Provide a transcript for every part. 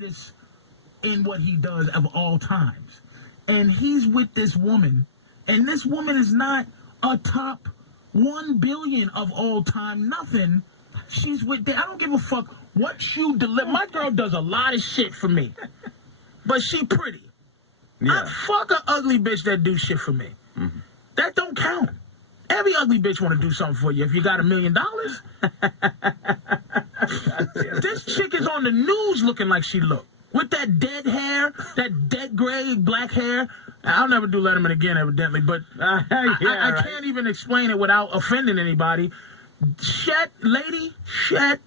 greatest in what he does of all times. And he's with this woman, and this woman is not a top 1 billion of all time, nothing. She's with, I don't give a fuck what you deliver. My girl does a lot of shit for me, but she pretty. Yeah. I fuck an ugly bitch that do shit for me. Mm-hmm. That don't count. Every ugly bitch want to do something for you if you got $1 million. This chick is on the news looking like she look. With that dead hair, that dead gray black hair. I'll never do Letterman again, evidently, but I can't even explain it without offending anybody. Shut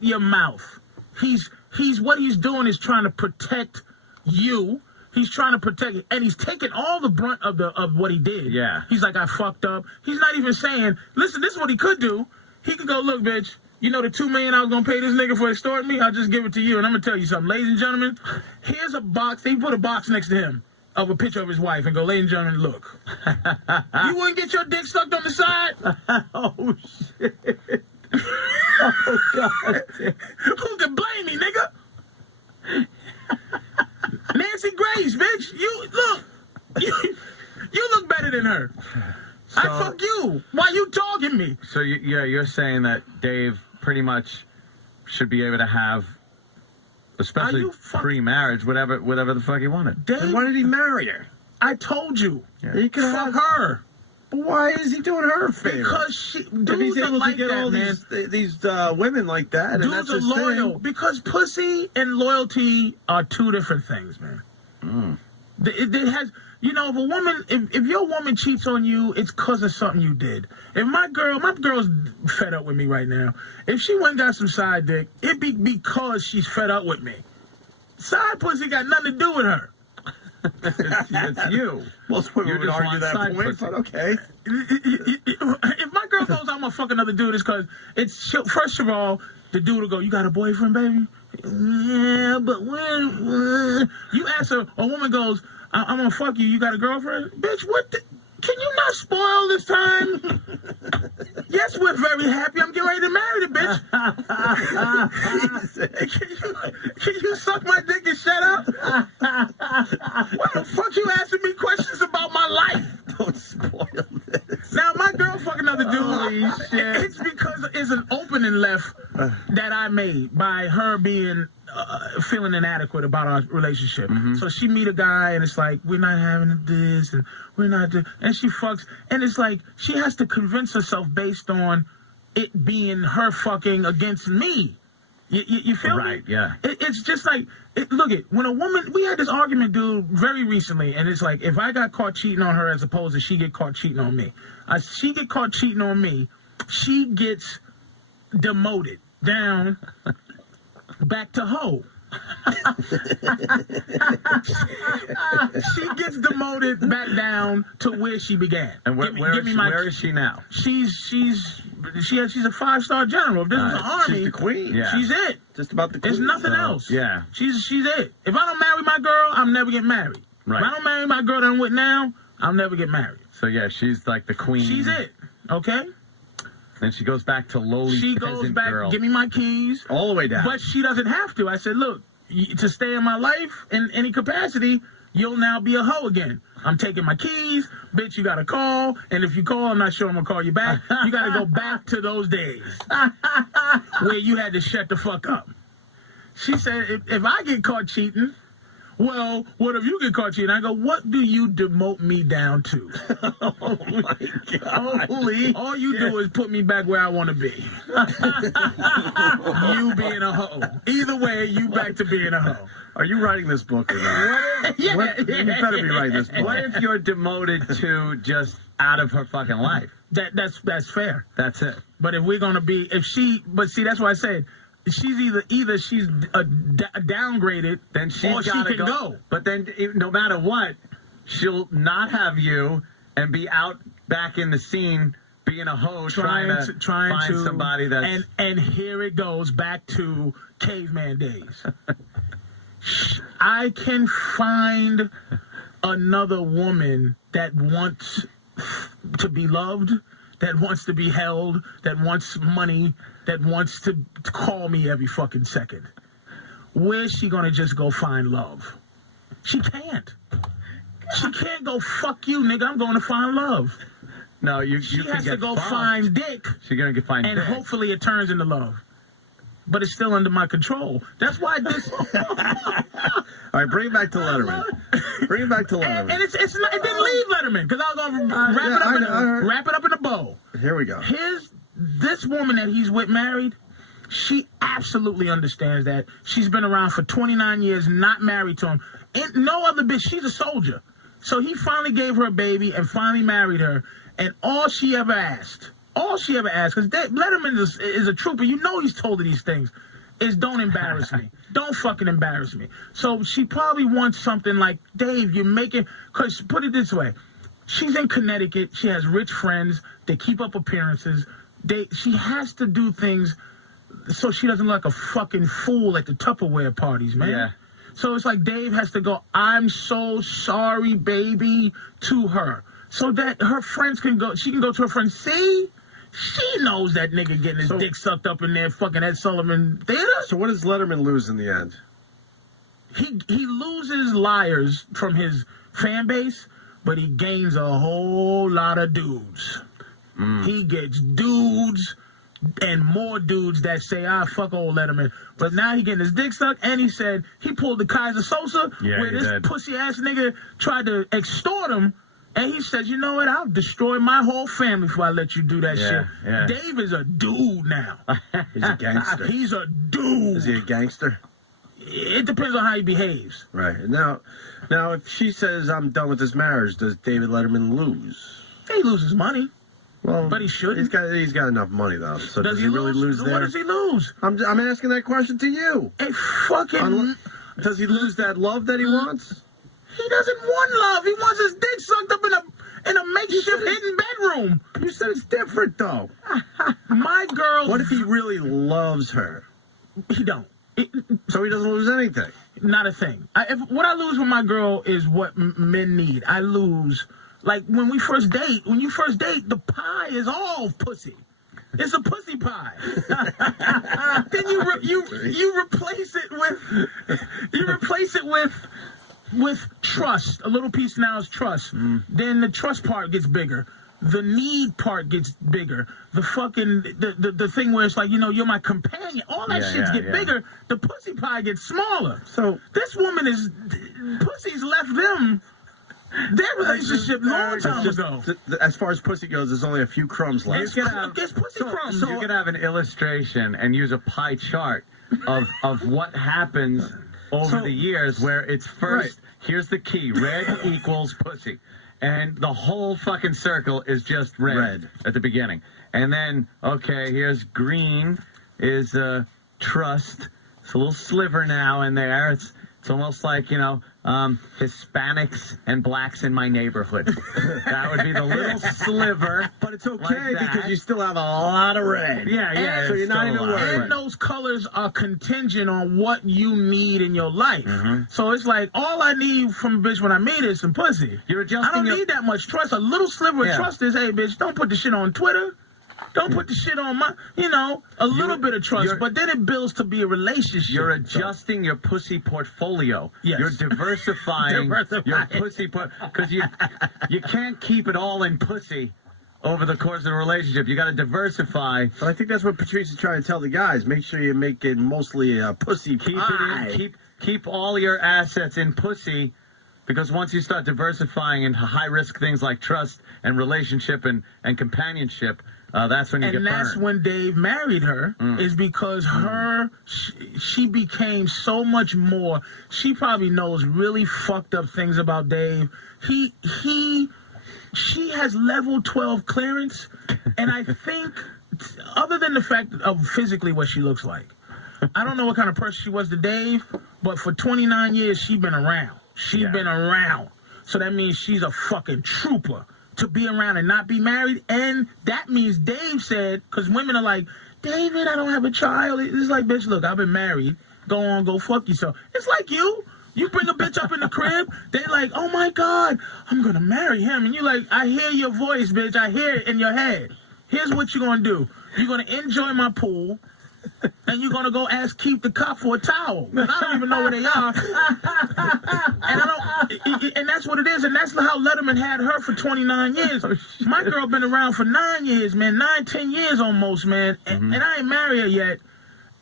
your mouth. What he's doing is trying to protect you. He's trying to protect it, and he's taking all the brunt of what he did. Yeah. He's like, I fucked up. He's not even saying, listen, this is what he could do. He could go, look, bitch, you know the $2 million I was gonna pay this nigga for extorting me? I'll just give it to you, and I'm gonna tell you something, ladies and gentlemen. Here's a box. They put a box next to him of a picture of his wife, and go, ladies and gentlemen, look. You wouldn't get your dick stuck on the side? Oh shit. Oh god. Who can blame me, nigga? Nancy Grace, bitch. You look better than her. So, I fuck you. Why you dogging me? So you're saying that Dave pretty much should be able to have, especially pre-marriage, whatever the fuck he wanted. Dave, then why did he marry her? I told you. Yeah. He could fuck her. But why is he doing her a favor? Because dudes are like to get that, all man. these women like that, and Dudes that's are his loyal. thing. Because pussy and loyalty are two different things, man. It has, you know, if your woman cheats on you, it's because of something you did. If my girl's fed up with me right now. If she went and got some side dick, it be because she's fed up with me. Side pussy got nothing to do with her. It's you. Most women would argue that point, but okay. If my girl goes, I'm gonna fuck another dude, it's because first of all, the dude will go, you got a boyfriend, baby? Yeah, but when you ask her, a woman goes, I'm gonna fuck you, you got a girlfriend? Bitch, what the? Can you not spoil this time? Yes, we're very happy. I'm getting ready to marry the bitch. Can you suck my dick and shut up? Why the fuck you asking me questions about my life? Don't spoil this. Now, my girl fucking another dude, it's because it's an opening left that I made by her being feeling inadequate about our relationship. So she meet a guy and it's like, we're not having this and we're not and she fucks, and it's like she has to convince herself based on it being her fucking against me. You feel me? Right, yeah. It's just like, look it, when a woman, we had this argument, dude, very recently, and it's like, if I got caught cheating on her as opposed to she get caught cheating on me. She get caught cheating on me, she gets demoted down back to hoe. She gets demoted back down to where she began. And where is she now? She's a 5-star general. If this was an army, she's the queen. Yeah. She's it. Just about the queen. There's nothing else. Yeah. She's it. If I don't marry my girl, I'm never getting married. Right. If I don't marry my girl that I'm with now, I'll never get married. So yeah, she's like the queen. She's it. Okay? And she goes back to lowly She goes back, girl. give me my keys. All the way down. But she doesn't have to. I said, look, to stay in my life in any capacity, you'll now be a hoe again. I'm taking my keys. Bitch, you got to call. And if you call, I'm not sure I'm going to call you back. You got to go back to those days where you had to shut the fuck up. She said, if I get caught cheating, well, what if you get caught cheating? I go, what do you demote me down to? Oh, my God. All you do is put me back where I want to be. You being a hoe. Either way, you back to being a hoe. Are you writing this book or not? You better be writing this book. What if you're demoted to just out of her fucking life? That's fair. That's it. But if we're gonna be, but see, that's why I said she's either she's downgraded, then she can go. But then, no matter what, she'll not have you and be out back in the scene being a hoe, trying to find somebody that's and here it goes back to caveman days. I can find another woman that wants to be loved, that wants to be held, that wants money, that wants to call me every fucking second. where's she gonna just go find love? She can't. She can't go, fuck you, nigga, I'm going to find love. No, she has to go find dick. She's going to find dick. And hopefully it turns into love. But it's still under my control. That's why this... All right, bring it back to Letterman. Bring it back to Letterman. And it didn't leave Letterman, because I was going to wrap it up in a bow. Here we go. This woman that he's with married, she absolutely understands that. She's been around for 29 years, not married to him. And no other bitch, she's a soldier. So he finally gave her a baby and finally married her. And all she ever asked, because Letterman is a trooper, you know he's told her these things, is don't embarrass me. Don't fucking embarrass me. So she probably wants something like, Dave, you're making, because put it this way, she's in Connecticut, she has rich friends, they keep up appearances, she has to do things so she doesn't look like a fucking fool at the Tupperware parties, man. Yeah. So it's like Dave has to go, I'm so sorry, baby, to her. So that her friends can go, she can go to her friends, see? She knows that nigga getting his dick sucked up in there fucking Ed Sullivan Theater. So what does Letterman lose in the end? He loses liars from his fan base, but he gains a whole lot of dudes. He gets dudes and more dudes that say, fuck old Letterman. But now he getting his dick sucked, and he said he pulled the Kaiser Sosa, where this pussy-ass nigga tried to extort him, and he says, you know what, I'll destroy my whole family before I let you do that shit. Yeah. Dave is a dude now. He's a gangster. He's a dude. Is he a gangster? It depends on how he behaves. Right. Now, if she says, I'm done with this marriage, does David Letterman lose? He loses money. Well, but he shouldn't. He's got enough money though. So does he really lose there? What does he lose? I'm asking that question to you. Does he lose that love that he wants? He doesn't want love. He wants his dick sucked up in a makeshift hidden bedroom. You said it's different though. My girl. What if he really loves her? He don't. So he doesn't lose anything. Not a thing. What I lose with my girl is what men need. I lose. Like, when you first date, the pie is all pussy. It's a pussy pie. Then you replace it with trust. A little piece now is trust. Then the trust part gets bigger. The need part gets bigger. The fucking the thing where it's like, you're my companion. All that shit's get bigger. The pussy pie gets smaller. So this woman pussy's left them. Their relationship long time ago. As far as pussy goes, there's only a few crumbs left. It's pussy crumbs. So you could have an illustration and use a pie chart of what happens over the years, where it's first, here's the key, red equals pussy. And the whole fucking circle is just red at the beginning. And then, okay, here's green is trust. It's a little sliver now in there. It's almost like, Hispanics and blacks in my neighborhood. That would be the little sliver. But it's okay because you still have a lot of red. Yeah. So you're not even worried. And those colors are contingent on what you need in your life. So it's like, all I need from a bitch when I meet is some pussy. I don't need that much trust. A little sliver of trust is, hey, bitch, don't put the shit on Twitter. Don't put the shit on my, a little bit of trust, but then it builds to be a relationship. You're adjusting your pussy portfolio. Yes. You're diversifying your pussy, because you can't keep it all in pussy over the course of the relationship. You got to diversify. But I think that's what Patrice is trying to tell the guys. Make sure you make it mostly a pussy pie. Keep all your assets in pussy. Because once you start diversifying into high-risk things like trust and relationship and companionship, that's when you get burned. And that's when Dave married her, is because she became so much more. She probably knows really fucked up things about Dave. She has level 12 clearance, and I think, other than the fact of physically what she looks like, I don't know what kind of person she was to Dave, but for 29 years, she's been around. She's been around. So that means she's a fucking trooper to be around and not be married. And that means Dave said, because women are like, David, I don't have a child. It's like, bitch, look, I've been married. Go on, go fuck yourself. It's like you. You bring a bitch up in the crib, they're like, oh my God, I'm going to marry him. And you're like, I hear your voice, bitch. I hear it in your head. Here's what you're going to do. You're going to enjoy my pool. and you're gonna go ask Keith the cop for a towel. And I don't even know where they are. And that's what it is. And that's how Letterman had her for 29 years. My girl been around for 9 years, man. 10 years almost, man. And I ain't married her yet.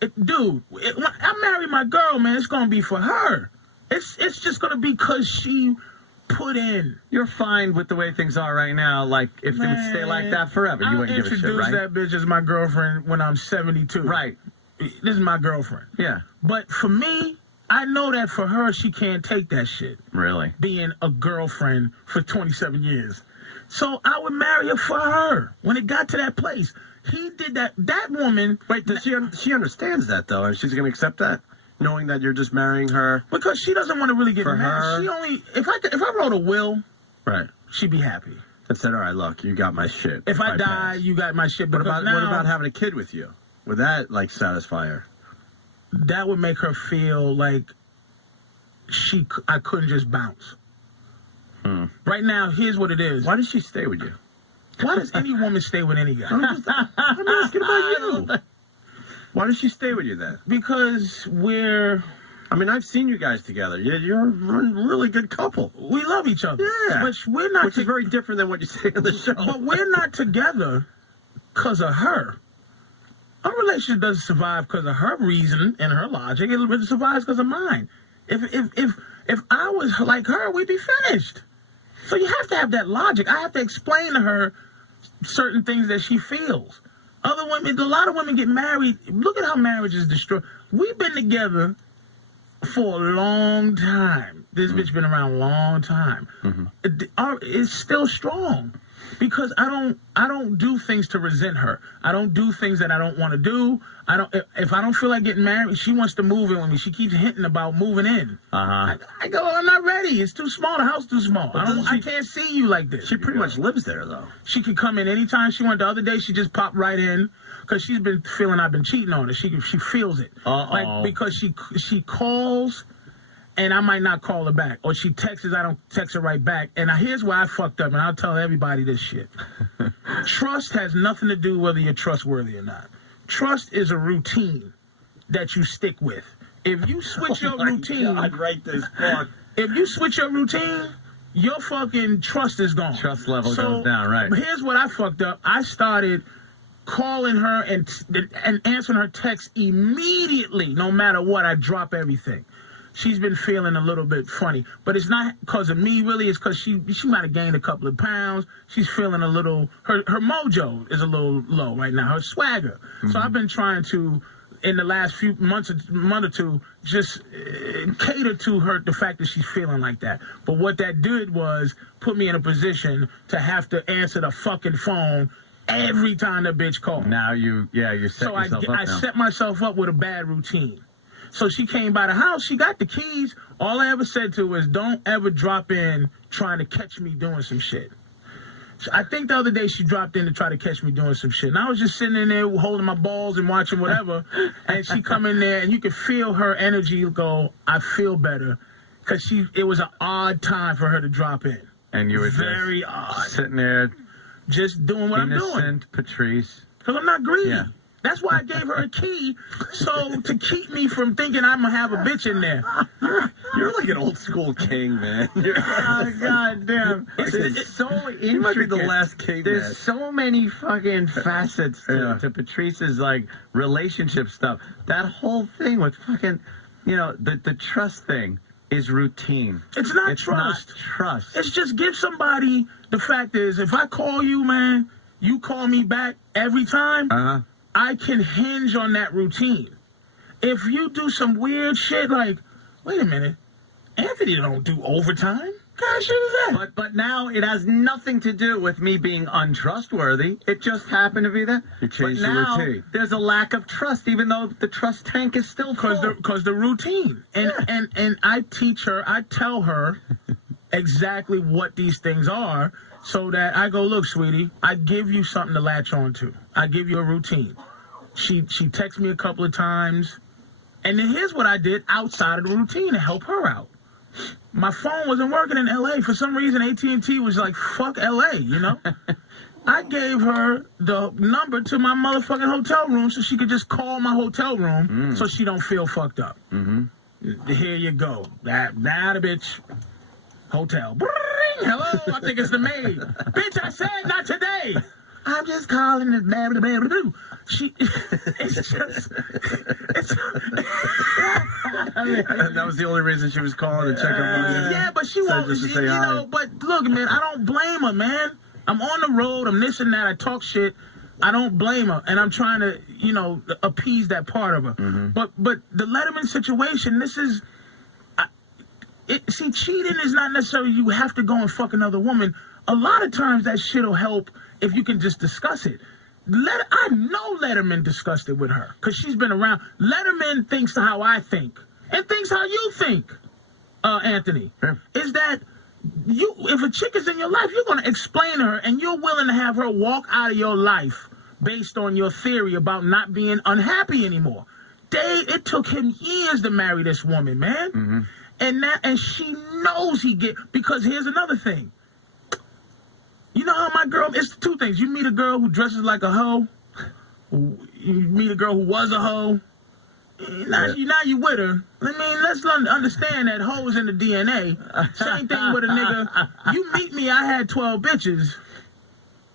When I marry my girl, man, it's gonna be for her. It's just gonna be because she put in. You're fine with the way things are right now. Like, if they would stay like that forever, you wouldn't give a shit, right? I'll introduce that bitch as my girlfriend when I'm 72. Right. This is my girlfriend. Yeah. But for me, I know that for her, she can't take that shit. Really? Being a girlfriend for 27 years. So I would marry her for her when it got to that place. He did that. That woman. Wait, does she understands that though, and she's gonna accept that, knowing that you're just marrying her because she doesn't want to really get married. Her? She only if I wrote a will, right? She'd be happy. And said, "All right, look, you got my shit. If I die, you got my shit." What about having a kid with you? Would that like satisfy her? That would make her feel like I couldn't just bounce. Right now, here's what it is. Why does she stay with you? Why does any woman stay with any guy? I'm asking about you. Why does she stay with you then? Because I mean, I've seen you guys together. You're a really good couple. We love each other. Yeah. Which we're not. Which is very different than what you say on the show. But we're not together because of her. Our relationship doesn't survive because of her reason and her logic. It survives because of mine. If I was like her, we'd be finished. So you have to have that logic. I have to explain to her certain things that she feels. Other women, a lot of women get married. Look at how marriage is destroyed. We've been together for a long time. This bitch been around a long time. It's still strong because I don't do things to resent her. I don't do things that I don't want to do. If I don't feel like getting married, she wants to move in with me. She keeps hinting about moving in. I go, I'm not ready. It's too small. The house too small. I can't see you like this. She pretty much lives there though. She could come in anytime she wanted. The other day she just popped right in because she's been feeling I've been cheating on her. She feels it. Like because she calls and I might not call her back, or she texts, I don't text her right back. And here's why I fucked up, and I'll tell everybody this shit. Trust has nothing to do whether you're trustworthy or not. Trust is a routine that you stick with. If you switch your routine, I'd write this book. If you switch your routine, your fucking trust is gone. Trust level goes down, right? Here's what I fucked up. I started calling her and answering her text immediately, no matter what. I drop everything. She's been feeling a little bit funny, but it's not because of me, really. It's because she might have gained a couple of pounds. She's feeling a little, her mojo is a little low right now, her swagger. So I've been trying to, in the last few month or two, just cater to her, the fact that she's feeling like that. But what that did was put me in a position to have to answer the fucking phone every time the bitch called. Now you set yourself up now. I set myself up with a bad routine. So she came by the house. She got the keys. All I ever said to her was, don't ever drop in trying to catch me doing some shit. So I think the other day she dropped in to try to catch me doing some shit. And I was just sitting in there holding my balls and watching whatever. And she come in there and you could feel her energy go, I feel better. Because it was an odd time for her to drop in. And you were very odd. Sitting there. Just doing what I'm doing. Innocent Patrice. Because I'm not greedy. Yeah. That's why I gave her a key, so to keep me from thinking I'm going to have a bitch in there. You're like an old school king, man. Oh, God damn. It's so intricate. You might be the last king, There's man. so many fucking facets to Patrice's, like, relationship stuff. That whole thing with fucking, the trust thing is routine. It's not trust. Not trust. It's just give somebody, the fact is, if I call you, man, you call me back every time, I can hinge on that routine. If you do some weird shit like, wait a minute, Anthony don't do overtime? What kind of shit is that? But now it has nothing to do with me being untrustworthy. It just happened to be that. You changed the routine. There's a lack of trust, even though the trust tank is still full. Because the routine. And I teach her, I tell her exactly what these things are. So that I go, look, sweetie, I give you something to latch on to. I give you a routine. She texts me a couple of times. And then here's what I did outside of the routine to help her out. My phone wasn't working in L.A. For some reason, AT&T was like, fuck L.A., I gave her the number to my motherfucking hotel room so she could just call my hotel room so she don't feel fucked up. Here you go. That a bitch. Hotel. Hello, I think it's the maid. Bitch, I said not today. I'm just calling it. Blah, blah, blah, blah. It's just, And that was the only reason she was calling to check up on you. yeah, but she won't, just to say you hi. know, but look, man, I don't blame her, man. I'm on the road, I'm this and that, I talk shit. I don't blame her, and I'm trying to, you know, appease that part of her. But the Letterman situation, this is, see, cheating is not necessarily you have to go and fuck another woman. A lot of times that shit'll help if you can just discuss it. I know Letterman discussed it with her because she's been around. Letterman thinks how I think and thinks how you think, Anthony. Yeah. Is that if a chick is in your life, you're going to explain to her and you're willing to have her walk out of your life based on your theory about not being unhappy anymore. It took him years to marry this woman, man. And she knows because here's another thing. You know how my girl, it's two things. You meet a girl who dresses like a hoe. You meet a girl who was a hoe. Now you with her. I mean, let's understand that hoes in the DNA. Same thing with a nigga. You meet me, I had 12 bitches.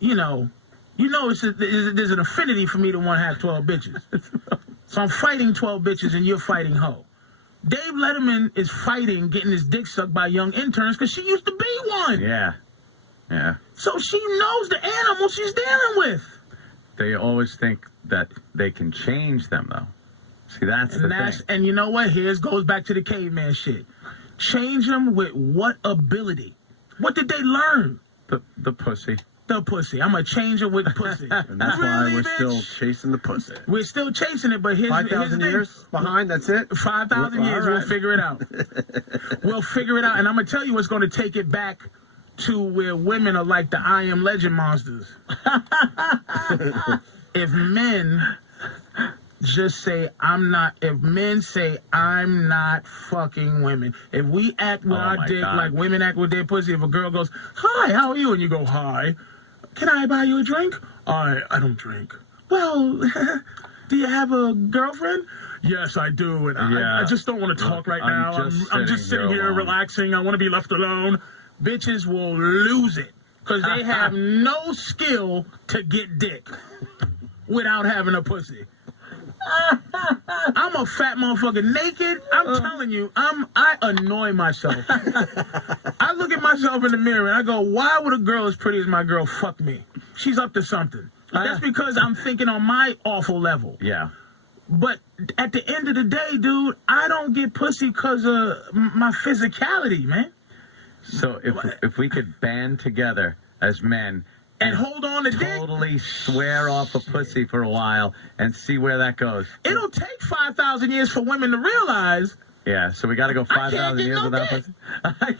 You know there's an affinity for me to want to have 12 bitches. So I'm fighting 12 bitches and you're fighting hoe. Dave Letterman is fighting getting his dick sucked by young interns because she used to be one. Yeah. So she knows the animal she's dealing with. They always think that they can change them, though. See, that's the thing. And you know what? Goes back to the caveman shit. Change them with what ability? What did they learn? The pussy. The pussy. I'm going to change it with pussy. And that's why we're still chasing the pussy. We're still chasing it, but 5,000 years behind, that's it? 5,000 years, we'll figure it out. We'll figure it out. And I'm going to tell you what's going to take it back to where women are like the I Am Legend monsters. If men just say, if men say, I'm not fucking women. If we act with our dick like women act with their pussy, if a girl goes, hi, how are you? And you go, hi. Can I buy you a drink? I don't drink. Well, do you have a girlfriend? Yes, I do. And I just don't want to talk right now. I'm just sitting here relaxing. I want to be left alone. Bitches will lose it because they have no skill to get dick without having a pussy. I'm a fat motherfucker naked. I'm telling you, I annoy myself. I look at myself in the mirror and I go, why would a girl as pretty as my girl fuck me? She's up to something. That's because I'm thinking on my awful level. Yeah. But at the end of the day, dude, I don't get pussy because of my physicality, man. So if we could band together as men and hold on to dick, totally swear off a pussy for a while and see where that goes. It'll take 5,000 years for women to realize. Yeah, so we got to go 5,000 years without pussy. Something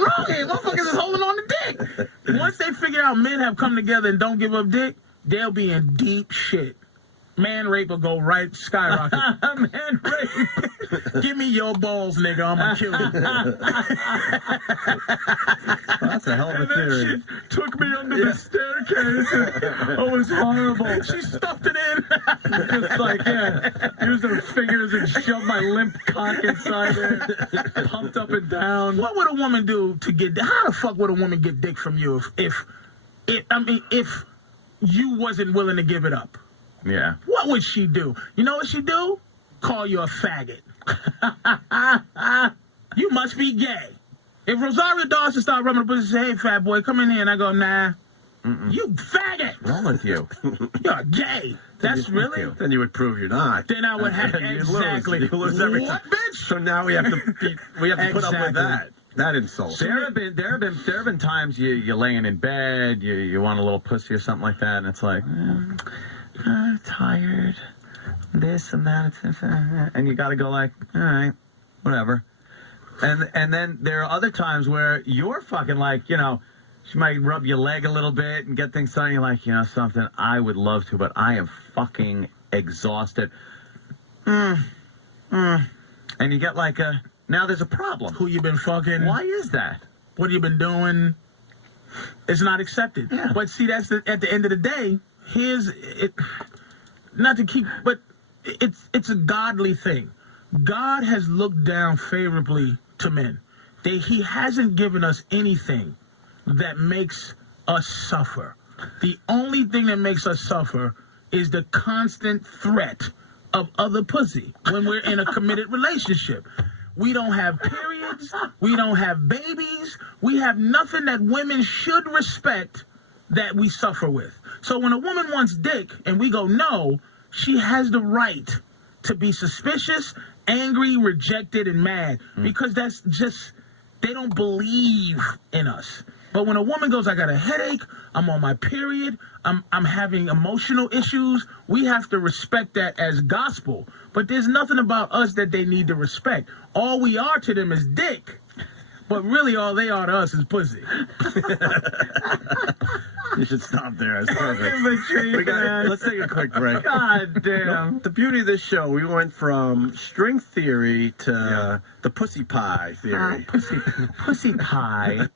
wrong here. Motherfuckers is holding on to dick. Once they figure out men have come together and don't give up dick, they'll be in deep shit. Man rape will go right skyrocket. Man rape. Give me your balls, nigga. I'm gonna kill you. Well, that's a hell of a theory. She took me under the staircase. It was horrible. She stuffed it in. Just like, used her fingers and shoved my limp cock inside there. Pumped up and down. What would a woman do to get? How the fuck would a woman get dick from you if you wasn't willing to give it up? Yeah. What would she do? You know what she'd do? Call you a faggot. You must be gay. If Rosario Dawson started rubbing the pussy and say, hey, fat boy, come in here, and I go, nah. You faggot. What's wrong with you? You're gay. That's really? Then you would prove you're not. Then I would have exactly. You lose every what, time. bitch? So now we have to put up with that. That insult. There have been times you're laying in bed, you want a little pussy or something like that, and it's like, tired, this and that, and you got to go like, all right, whatever. And then there are other times where you're fucking like, you know, she might rub your leg a little bit and get things done. You're like, you know, something, I would love to, but I am fucking exhausted. And you get like now there's a problem. Who you been fucking? Why is that? What you been doing? It's not accepted. Yeah. But see, at the end of the day, here's it. Not to keep, but it's a godly thing. God has looked down favorably to men. He hasn't given us anything that makes us suffer. The only thing that makes us suffer is the constant threat of other pussy when we're in a committed relationship. We don't have periods. We don't have babies. We have nothing that women should respect that we suffer with. So when a woman wants dick and we go no, she has the right to be suspicious, angry, rejected, and mad, because that's just, they don't believe in us. But when a woman goes, I got a headache, I'm on my period, I'm having emotional issues, we have to respect that as gospel. But there's nothing about us that they need to respect. All we are to them is dick. But really all they are to us is pussy. You should stop there. It's perfect. Let's take a quick break. God damn. The beauty of this show, we went from string theory to the pussy pie theory. Pussy pie.